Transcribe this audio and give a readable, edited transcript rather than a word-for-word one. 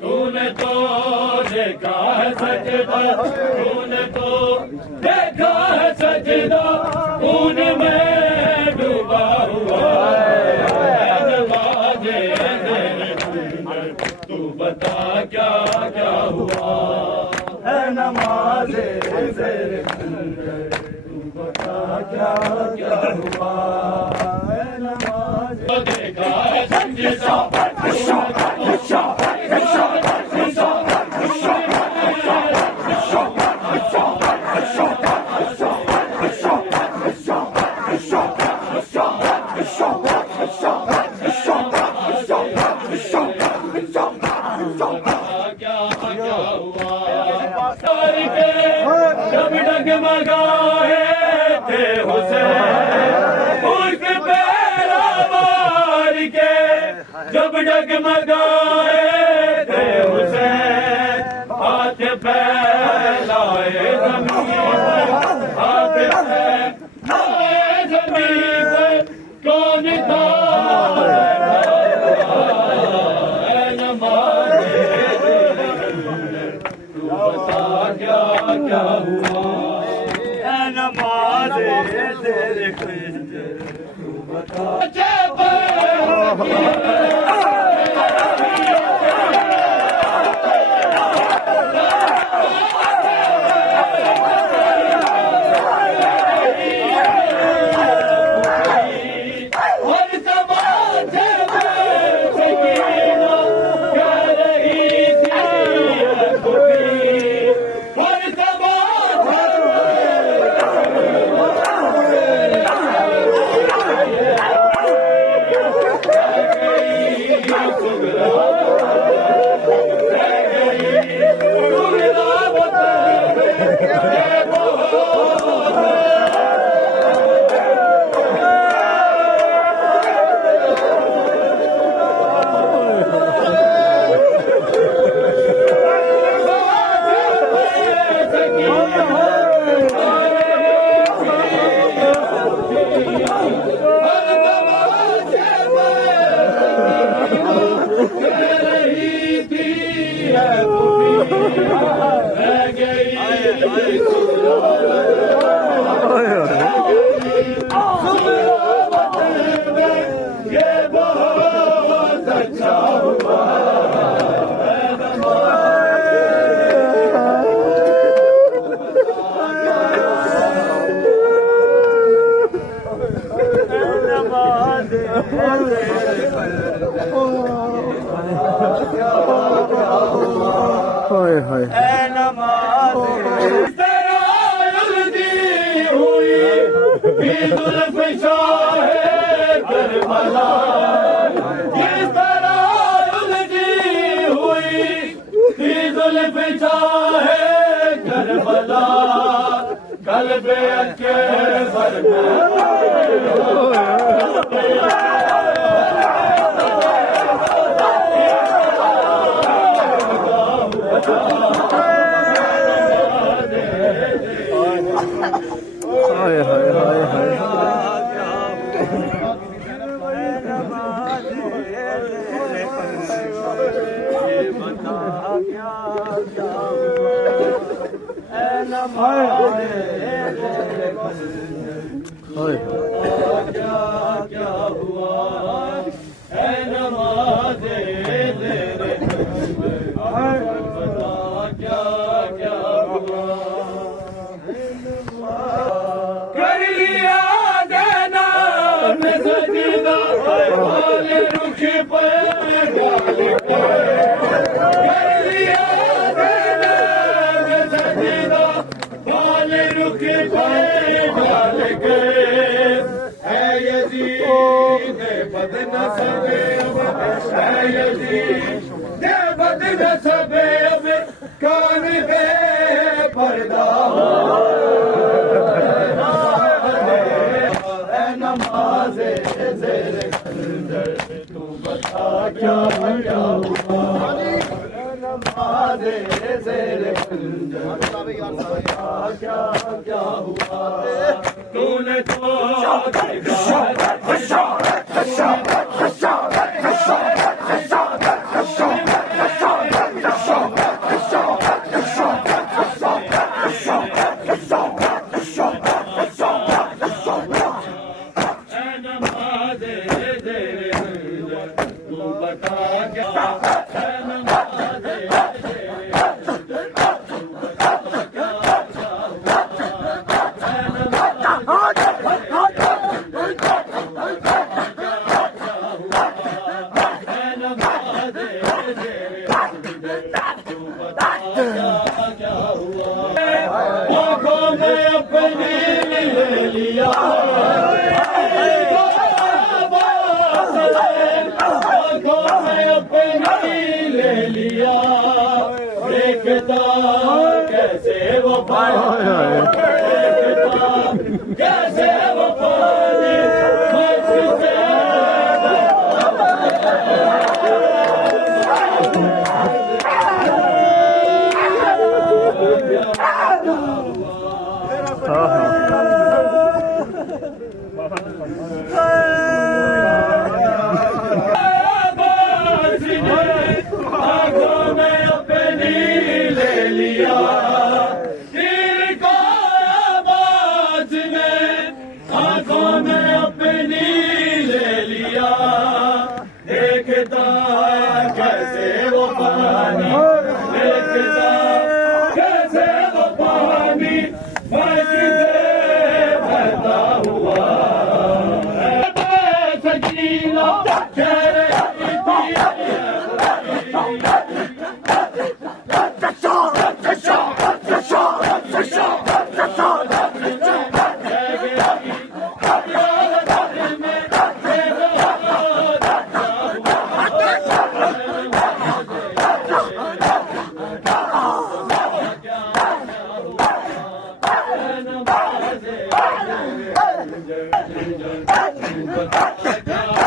तूने तो देखा है सजदा, तूने तो देखा है सजदा, खून में डूबा हुआ नवाज़े तेरे अंदर, तू बता क्या क्या हुआ है नमाज़े तेरे अंदर, तू बता क्या क्या हुआ है नमाज़े देखा है सजदा। जब डगमगाए थे हुसैन उस पैरावार के, जब डगमगाए थे हुसैन हाथ फैलाए ज़मीन पर, हाथ फैलाए ज़मीन पर, कौन था क्या क्या हुआ है नमाज़े तेरे अंदर, तू बता कल्बे अच्छे भर हाय हाय हाय हाय क्या हुआ है नमाज़े तेरे बता क्या क्या हुआ कर लिया देना मैं सजदा वाले रुख पर कर लिया देना मैं सजदा वाले रुख पर डाल गए है यजीद बदनसब है यजीद बदनसब अब का भी बेपर्दा है नमाज़े ज़ेरे खंजर तू बता क्या क्या हुआ नमाज़े ज़ेरे खंजर बता क्या क्या हुआ तूने तो आँखों में अपनी ले लिया आँखों में अपनी ले लिया देखता कैसे वो देखता कैसे वो पानी आँखों में अपनी ले लिया तीर को आवाज में आँखों में अपनी ले लिया देखता कैसे वो पानी देखता कैसे वो पानी बहता हुआ सकीना But